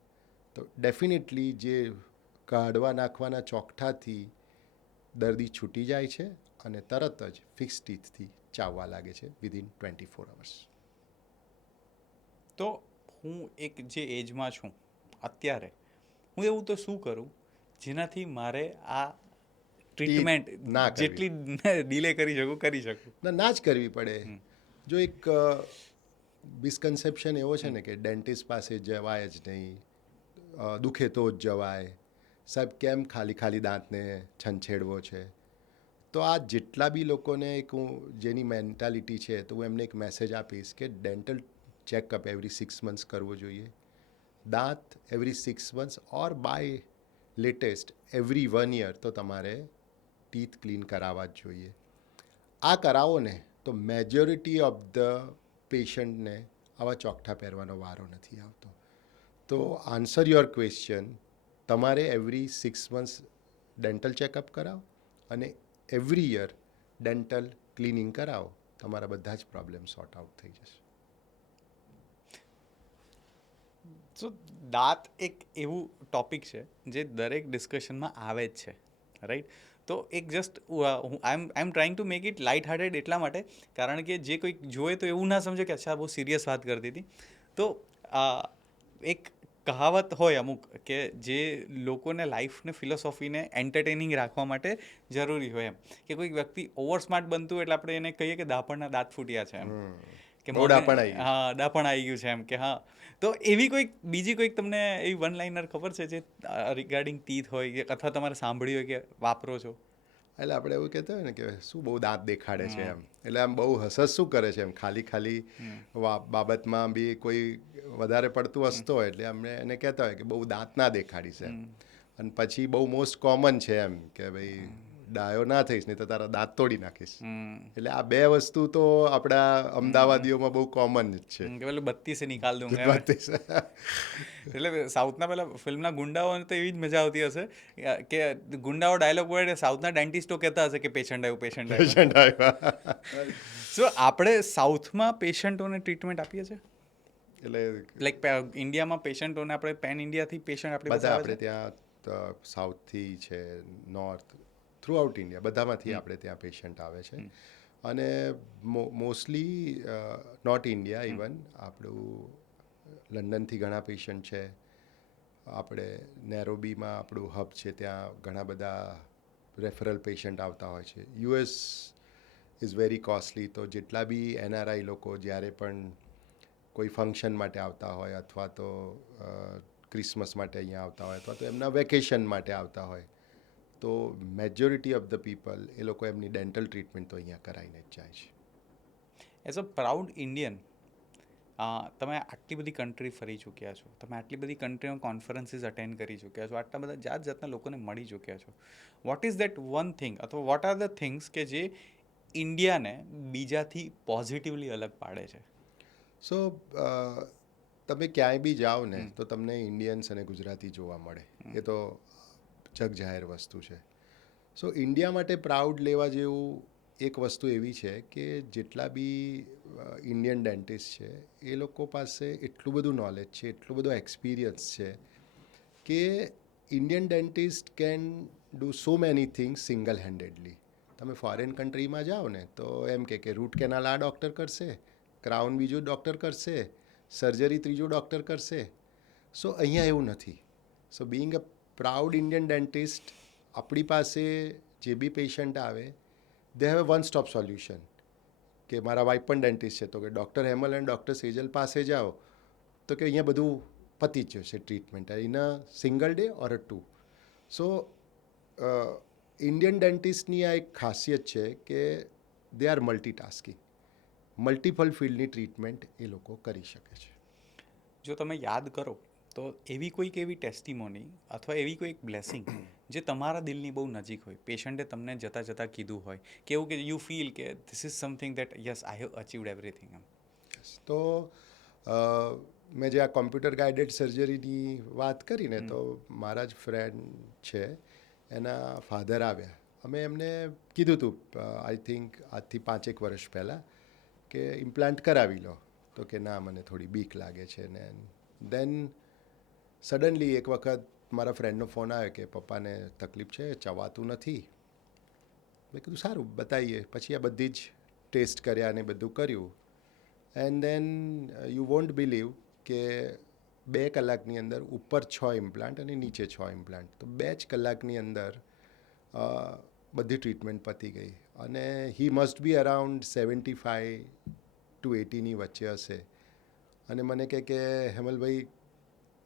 તો ડેફિનેટલી જે કાઢવા નાખવાના ચોકઠાથી દર્દી છૂટી જાય છે અને તરત જ ફિક્સ ટીથથી ચાવવા લાગે છે વિધિન 24 અવર્સ. તો હું એક જે એજમાં છું અત્યારે, હું એવું તો શું કરું જેનાથી મારે આ ટ્રીટમેન્ટ ના કરવી. જેટલી ડિલે કરી શકું. ના જ કરવી પડે. જો એક મિસકન્સેપ્શન એવો છે ને કે ડેન્ટિસ્ટ પાસે જવાય જ નહીં, દુખે તો જ જવાય, સાહેબ કેમ ખાલી ખાલી દાંતને છંછેડવો છે. તો આ જેટલા બી લોકોને એક હું જેની મેન્ટાલિટી છે તો હું એમને એક મેસેજ આપીશ કે ડેન્ટલ ચેકઅપ એવરી 6 મંથ્સ કરવો જોઈએ. દાંત every 6 months or by latest every 1 year તો તમારે ટીથ ક્લીન કરાવવા જ જોઈએ. આ કરાવો ને તો મેજોરિટી ઓફ ધ પેશન્ટને આવા ચોકઠા પહેરવાનો વારો નથી આવતો. તો આન્સર યોર ક્વેશ્ચન, તમારે એવરી 6 મંથ્સ ડેન્ટલ ચેકઅપ કરાવો અને એવરી યર ડેન્ટલ ક્લિનિંગ કરાવો, તમારા બધા જ પ્રોબ્લેમ સોર્ટ આઉટ થઈ જશે. સો દાંત એક એવું ટોપિક છે જે દરેક ડિસ્કશનમાં આવે જ છે, રાઈટ. તો એક just I M trying to make it light hearted એટલા માટે, કારણ કે જે કોઈક જોવે તો એવું ના સમજે કે અચ્છા બહુ સિરિયસ વાત કરતી હતી. તો એક કહાવત હોય અમુક કે જે લોકોને લાઈફને ફિલોસોફીને એન્ટરટેનિંગ રાખવા માટે જરૂરી હોય એમ, કે કોઈક વ્યક્તિ ઓવર સ્માર્ટ બનતું હોય એટલે આપણે એને કહીએ કે દાપણના દાંત ફૂટ્યા છે એમ, કે બહુ ડાપણ આવી ગયું. હા ડાપણ આવી ગયું છે એમ, કે હા. તો એવી કોઈક બીજી કોઈક તમને એવી વન લાઇનર ખબર છે જે રિગાર્ડિંગ ટીથ હોય કે અથવા તમારે સાંભળી હોય કે વાપરો છો? એટલે આપણે એવું કહેતા હોય ને કે શું બહુ દાંત દેખાડે છે એમ, એટલે આમ બહુ હસસ શું કરે છે એમ, ખાલી બાબતમાં બી કોઈ વધારે પડતું હસતો હોય એટલે અમને એને કહેતા હોય કે બહુ દાંત ના દેખાડીશ એમ. અને પછી બહુ મોસ્ટ કોમન છે એમ કે ભાઈ ડાયો ના થઈશ નહીં તો તારા દાંત તોડી નાખીશ. એટલે આ બે વસ્તુ તો આપણા અમદાવાદીઓમાં બહુ કોમન જ છે. કે પેલું 32 સે નિકાલ દૂંગા. એટલે સાઉથના પેલા ફિલ્મના ગુંડાઓને તો એવી જ મજા આવતી હશે કે ગુંડાઓ ડાયલોગ બોલે, સાઉથના ડેન્ટિસ્ટો કહેતા હશે કે પેશન્ટ આવ્યું. પેશન્ટ આવ્યા. સો આપણે સાઉથમાં પેશન્ટોને ટ્રીટમેન્ટ આપીએ છીએ, એટલે લાઈક ઇન્ડિયામાં પેશન્ટોને આપણે પેન ઇન્ડિયાથી પેશન્ટ આપણી પાસે બધા આવે આપણે છે. ત્યાં સાઉથથી છે, નોર્થ, થ્રુ આઉટ ઇન્ડિયા બધામાંથી આપણે ત્યાં પેશન્ટ આવે છે. અને મોસ્ટલી નોટ ઇન્ડિયા, ઇવન આપણું લંડનથી ઘણા પેશન્ટ છે, આપણે નેરોબીમાં આપણું હબ છે ત્યાં ઘણા બધા રેફરલ પેશન્ટ આવતા હોય છે. યુએસ ઇઝ વેરી કોસ્ટલી, તો જેટલા બી એનઆરઆઈ લોકો જ્યારે પણ કોઈ ફંક્શન માટે આવતા હોય અથવા તો ક્રિસમસ માટે અહીંયા આવતા હોય અથવા તો એમના વેકેશન માટે આવતા હોય, તો મેજોરિટી ઓફ ધ પીપલ એ લોકો એમની ડેન્ટલ ટ્રીટમેન્ટ તો અહીંયા કરાવીને જ જાય છે. એઝ અ પ્રાઉડ ઇન્ડિયન, તમે આટલી બધી કન્ટ્રી ફરી ચૂક્યા છો, તમે આટલી બધી કન્ટ્રીમાં કોન્ફરન્સીસ અટેન્ડ કરી ચૂક્યા છો, આટલા બધા જાત જાતના લોકોને મળી ચૂક્યા છો. What is that one thing અથવા વોટ આર ધ થિંગ્સ કે જે ઇન્ડિયાને બીજાથી પોઝિટિવલી અલગ પાડે છે? સો તમે ક્યાંય બી જાઓ ને તો તમને ઇન્ડિયન્સ અને ગુજરાતી જોવા મળે, એ તો જગ જાહેર વસ્તુ છે. સો ઇન્ડિયા માટે પ્રાઉડ લેવા જેવું એક વસ્તુ એવી છે કે જેટલા બી ઇન્ડિયન ડેન્ટિસ્ટ છે એ લોકો પાસે એટલું બધું નોલેજ છે, એટલું બધો એક્સપિરિયન્સ છે કે Indian dentist can do so many things single handedly. તમે ફોરેન કન્ટ્રીમાં જાઓ ને તો એમ કે રૂટ કેનાલ આ ડૉક્ટર કરશે, ક્રાઉન બીજું ડૉક્ટર કરશે, સર્જરી ત્રીજું ડૉક્ટર કરશે. સો અહીંયા એવું નથી. So being a proud Indian dentist, આપણી પાસે જે બી પેશન્ટ આવે they have a one stop solution. કે મારા વાઈફ પણ ડેન્ટિસ્ટ છે તો કે ડૉક્ટર હેમલ અને ડૉક્ટર સેજલ પાસે જાઓ તો કે અહીંયા બધું પતી જ જશે treatment in a single day or a 2. So Indian ડેન્ટિસ્ટની આ એક ખાસિયત છે કે દે આર મલ્ટીટાસ્કિંગ, મલ્ટિપલ ફિલ્ડની ટ્રીટમેન્ટ એ લોકો કરી શકે છે. જો તમે યાદ કરો તો એવી કોઈક એવી ટેસ્ટિમોની અથવા એવી કોઈક બ્લેસિંગ જે તમારા દિલની બહુ નજીક હોય, પેશન્ટે તમને જતાં જતાં કીધું હોય કે એવું કે યુ ફીલ કે this is something that yes I have achieved everything એમ? તો મેં જે આ કોમ્પ્યુટર ગાઈડેડ સર્જરીની વાત કરીને તો મારા જ ફ્રેન્ડ છે, એના ફાધર આવ્યા અમે એમને કીધું હતું આઈ થિંક આજથી 5-1 વર્ષ પહેલાં કે ઇમ્પ્લાન્ટ કરાવી લો, તો કે ના મને થોડી બીક લાગે છે ને. દેન સડનલી એક વખત મારા ફ્રેન્ડનો ફોન આવ્યો કે પપ્પાને તકલીફ છે, ચવાતું નથી. મેં કીધું સારું બતાવીએ. પછી આ બધી જ ટેસ્ટ કર્યા અને બધું કર્યું. And then you won't believe કે 2 કલાકની અંદર ઉપર 6 ઇમ્પ્લાન્ટ અને નીચે 6 ઇમ્પ્લાન્ટ. તો 2 જ કલાકની અંદર બધી ટ્રીટમેન્ટ પતી ગઈ. અને he must be around 75 to 80ની વચ્ચે હશે. અને મને કહે કે હેમલભાઈ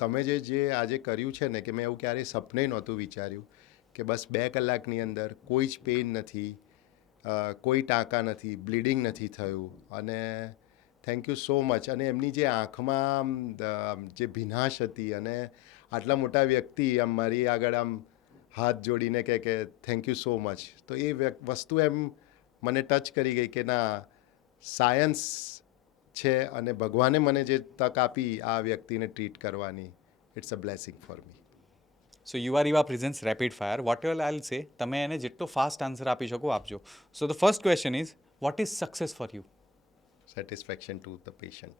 તમે જે આજે કર્યું છે ને, કે મેં એવું ક્યારેય સપને નહોતું વિચાર્યું કે બસ 2 કલાકની અંદર કોઈ જ પેઇન નથી, કોઈ ટાંકા નથી, બ્લીડિંગ નથી થયું. અને થેન્ક યુ સો મચ. અને એમની જે આંખમાં જે ભીનાશ હતી, અને આટલા મોટા વ્યક્તિ આમ મારી આગળ આમ હાથ જોડીને કે થેન્ક યુ સો મચ. તો એ વસ્તુ એમ મને ટચ કરી ગઈ કે ના, સાયન્સ છે અને ભગવાને મને જે તક આપી આ વ્યક્તિને ટ્રીટ કરવાની, it's a blessing for me. So Yuva presents rapid fire. Whatever I'll say, તમે એને જેટલો ફાસ્ટ આન્સર આપી શકો આપજો. So the first question is, what is success for you? Satisfaction to the patient.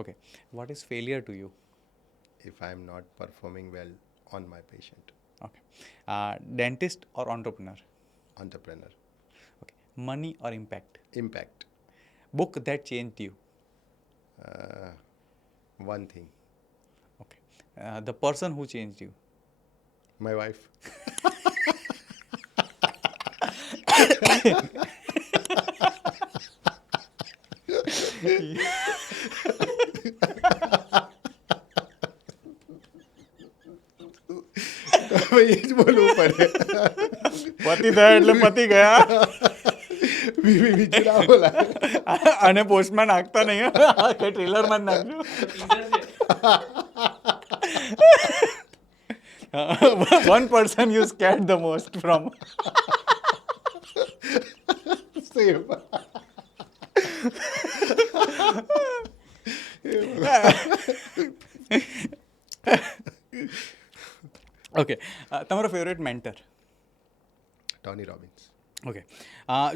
Okay. What is failure to you? If I am not performing well on my patient. Okay. Dentist or entrepreneur? Entrepreneur. Okay. Money or impact? Impact. Book that changed you? One thing. Okay. The person who changed you? My wife. હવે એ જ બોલવું પડે. પતિ થયા એટલે પતિ ગયા. બીજું ના બોલાય. અને પોસ્ટમાં નાખતા નહીં, કે ટ્રેલરમાં જ નાખજો. One person you scared the most from? Same. Okay. તમારો favourite mentor? Tony Robbins. Okay.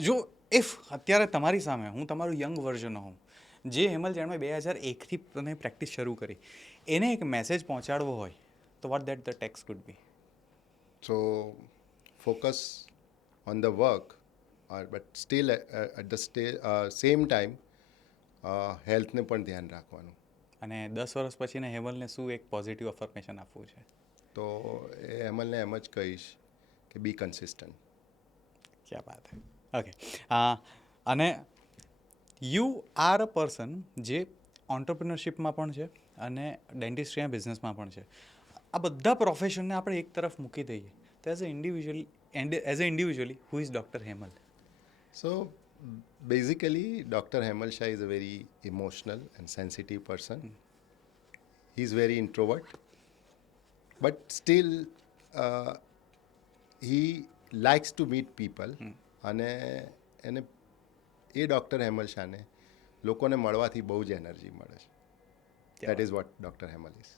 જો ઇફ અત્યારે તમારી સામે હું તમારું યંગ વર્ઝન હોઉં, જે હેમલ જેણે 2001થી તમે પ્રેક્ટિસ શરૂ કરી, એને એક મેસેજ પહોંચાડવો હોય તો what that the text could be? So focus on the work, but still at the same time હેલ્થને પણ ધ્યાન રાખવાનું. અને 10 વર્ષ પછીને હેમલને શું એક પોઝિટિવ અફર્મેશન આપવું છે? તો એ હેમલને એમ જ કહીશ કે બી કન્સિસ્ટન્ટ. ક્યાં વાત હે. ઓકે. અને યુ આર અ પર્સન જે ઓન્ટરપ્રિનરશિપમાં પણ છે અને ડેન્ટિસ્ટ્રીના બિઝનેસમાં પણ છે. આ બધા પ્રોફેશનને આપણે એક તરફ મૂકી દઈએ તો as a individually who is doctor Hemal? So basically Dr. Hemal Shah is a very emotional and sensitive person. He is very introvert, but still he likes to meet people. અને એને એ ડૉક્ટર હેમલ શાહને લોકોને મળવાથી બહુ જ એનર્જી મળે છે. That is what doctor Hemal is.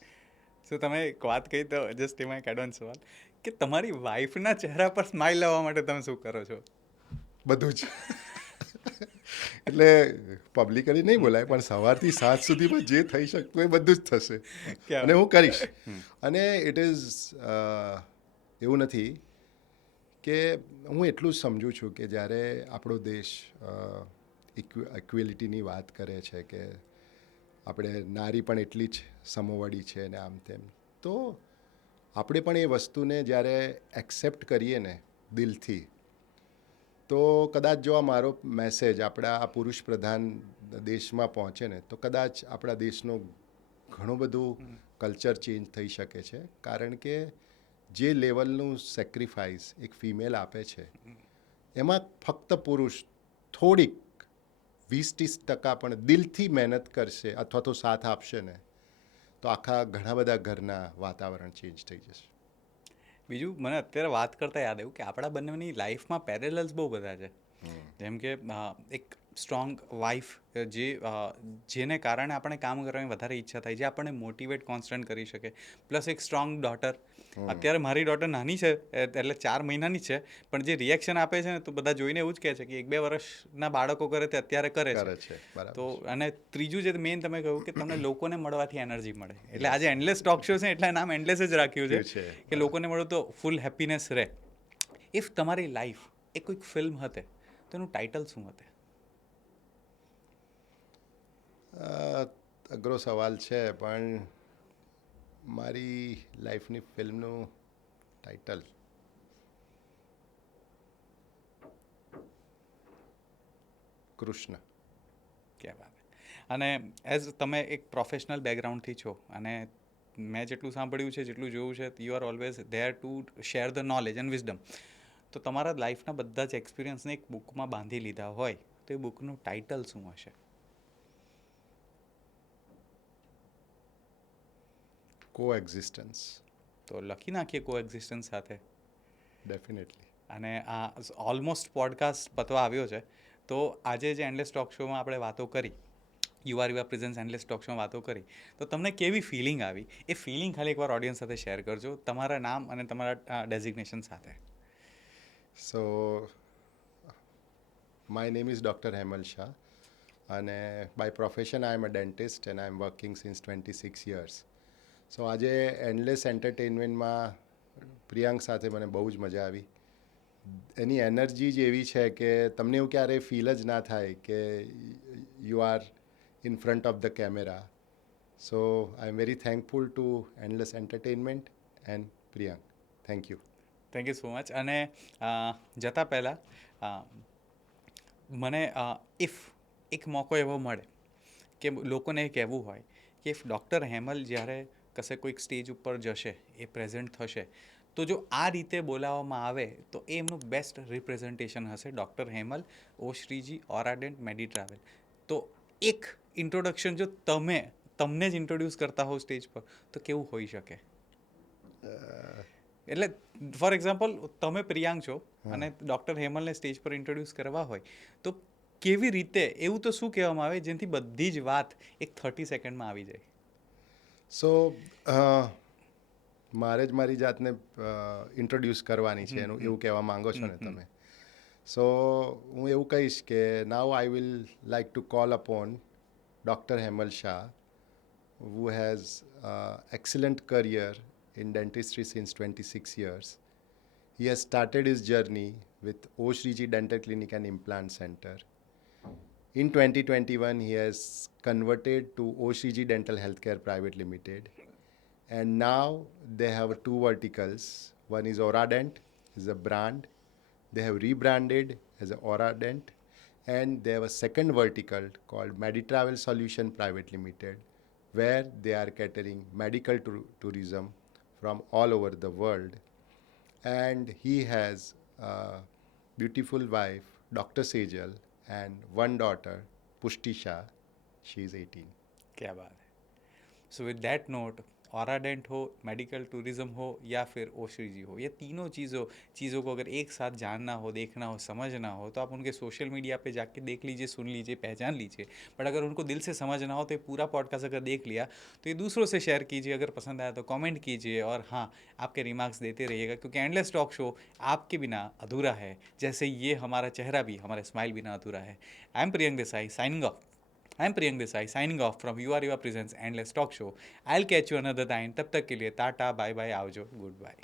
So તમે એક વાત કહી તો જસ્ટ એમાં એક એડવાન્સ સવાલ કે તમારી વાઈફના ચહેરા પર સ્માઇલ લાવવા માટે તમે શું કરો છો? બધું જ. એટલે પબ્લિકલી નહીં બોલાય, પણ સવારથી સાંજ સુધીમાં જે થઈ શકતું એ બધું જ થશે અને હું કરીશ. અને ઇટ ઇઝ એવું નથી કે હું એટલું જ સમજું છું કે જ્યારે આપણો દેશ ઇક્વેલિટીની વાત કરે છે કે આપણે નારી પણ એટલી જ સમોવડી છે ને આમ તેમ, તો આપણે પણ એ વસ્તુને જ્યારે એક્સેપ્ટ કરીએ ને દિલથી, તો કદાચ જો આ મારો મેસેજ આપણા આ પુરુષ પ્રધાન દેશમાં પહોંચે ને, તો કદાચ આપણા દેશનું ઘણું બધું કલ્ચર ચેન્જ થઈ શકે છે. કારણ કે જે લેવલનું સેક્રિફાઈસ એક ફિમેલ આપે છે એમાં ફક્ત પુરુષ થોડીક 20-30% પણ દિલથી મહેનત કરશે અથવા તો સાથ આપશે ને, તો આખા ઘણા બધા ઘરના વાતાવરણ ચેન્જ થઈ જશે. બીજું મને અત્યારે વાત કરતાં યાદ આવ્યું કે આપણા બંનેની લાઈફમાં પેરેલલ્સ બહુ બધા છે. જેમ કે એક સ્ટ્રોંગ વાઇફ જેને કારણે આપણે કામ કરવાની વધારે ઈચ્છા થાય, જે આપણને મોટિવેટ કોન્સ્ટન્ટ કરી શકે, પ્લસ એક સ્ટ્રોંગ ડોટર. અત્યારે મારી ડોટર નાની છે, એટલે 4 મહિનાની છે, પણ જે રિએક્શન આપે છે ને, તો બધા જોઈને એવું જ કહે છે કે 1-2 વર્ષના બાળકો કરે તે અત્યારે કરે છે. તો અને ત્રીજું જે મેઇન તમે કહ્યું કે તમને લોકોને મળવાથી એનર્જી મળે, એટલે આજે એન્ડલેસ ટોક શો છે એટલે નામ એન્ડલેસ જ રાખ્યું છે કે લોકોને મળો તો ફૂલ હેપીનેસ રહે. ઇફ તમારી લાઈફ એ કોઈક ફિલ્મ હતે તો એનું ટાઇટલ શું હતે? અઘરો સવાલ છે, પણ મારી લાઈફની ફિલ્મનું ટાઇટલ કૃષ્ણ. ક્યાં વાત. અને એઝ તમે એક પ્રોફેશનલ બેકગ્રાઉન્ડથી છો, અને મેં જેટલું સાંભળ્યું છે, જેટલું જોયું છે, you are always there two share the knowledge and wisdom. તો તમારા લાઈફના બધા જ એક્સપિરિયન્સને એક બુકમાં બાંધી લીધા હોય તો એ બુકનું ટાઇટલ શું હશે? કોએક્ઝિસ્ટન્સ. તો લખી નાખીએ કોએક્ઝિસ્ટન્સ સાથે. ડેફિનેટલી. અને આ ઓલમોસ્ટ પોડકાસ્ટ પતવા આવ્યો છે, તો આજે જે એન્ડલેસ ટોક શોમાં આપણે વાતો કરી, યુઆર પ્રેઝન્સ એન્ડલેસ ટોક શોમાં વાતો કરી, તો તમને કેવી ફિલિંગ આવી એ ફિલિંગ ખાલી એકવાર ઓડિયન્સ સાથે શેર કરજો, તમારા નામ અને તમારા ડેઝિગ્નેશન સાથે. So my name is doctor Hemal Shah, and by profession I am a dentist and I am working since 26 years. So આજે એન્ડલેસ એન્ટરટેનમેન્ટમાં પ્રિયાંક સાથે મને બહુ જ મજા આવી. એની એનર્જી જ એવી છે કે તમને એવું ક્યારેય ફીલ જ ના થાય કે you are in front of the camera. So I am very thankful two endless entertainment and Priyank. Thank you. Thank you so much. અને જતાં પહેલાં મને ઇફ એક મોકો એવો મળે કે લોકોને એ કહેવું હોય કે ઇફ ડૉક્ટર હેમલ જ્યારે કશે કોઈક સ્ટેજ ઉપર જશે, એ પ્રેઝન્ટ થશે, તો જો આ રીતે બોલાવવામાં આવે તો એ એમનું બેસ્ટ રિપ્રેઝન્ટેશન હશે. ડૉક્ટર હેમલ, ઓ શ્રીજી, ઓરાડેન્ટ, મેડી ટ્રાવેલ. તો એક ઇન્ટ્રોડક્શન જો તમને જ ઇન્ટ્રોડ્યુસ કરતા હોવ સ્ટેજ પર, તો કેવું હોઈ શકે? એટલે ફોર એક્ઝામ્પલ તમે પ્રિયાંક છો અને ડૉક્ટર હેમલને સ્ટેજ પર ઇન્ટ્રોડ્યુસ કરવા હોય, તો કેવી રીતે, એવું તો શું કહેવામાં આવે જેનાથી બધી જ વાત એક 30 સેકન્ડમાં આવી જાય? સો મારે જ મારી જાતને ઇન્ટ્રોડ્યુસ કરવાની છે, એનું એવું કહેવા માંગો છો ને તમે? સો હું એવું કહીશ કે now I will like to call upon doctor Hemal Shah, who has excellent career in dentistry since 26 years. He has started his journey with O Shriji Dental Clinic and Implant Center. In 2021, he has converted to O Shriji Dental Healthcare Private Limited. And now they have 2 verticals. One is Oradent, is a brand. They have rebranded as Oradent. And they have a second vertical called MediTravel Solution Private Limited, where they are catering medical tourism from all over the world. And he has a beautiful wife, Dr. Sejal, and one daughter, Pushti Shah. She is 18. क्या बात है. So with that note, ऑराडेंट हो, medical tourism हो या फिर ओश्रीजी हो, ये तीनों चीज़ों को अगर एक साथ जानना हो, देखना हो, समझना हो, तो आप उनके सोशल मीडिया पे जाके देख लीजिए, सुन लीजिए, पहचान लीजिए. बट अगर उनको दिल से समझना हो तो ये पूरा पॉडकास्ट अगर देख लिया तो ये दूसरों से शेयर कीजिए. अगर पसंद आया तो कमेंट कीजिए, और हाँ, आपके रिमार्क्स देते रहिएगा, क्योंकि एंडलेस टॉक शो आपके बिना अधूरा है, जैसे ये हमारा चेहरा भी हमारे स्माइल बिना अधूरा है. I am Priyank Desai signing off. I'm Priyank Desai signing off from You Are Your Presence Endless Talk Show. I'll catch you another time. तब तक के लिए टाटा, बाय बाय, आवजो, गुड बाय.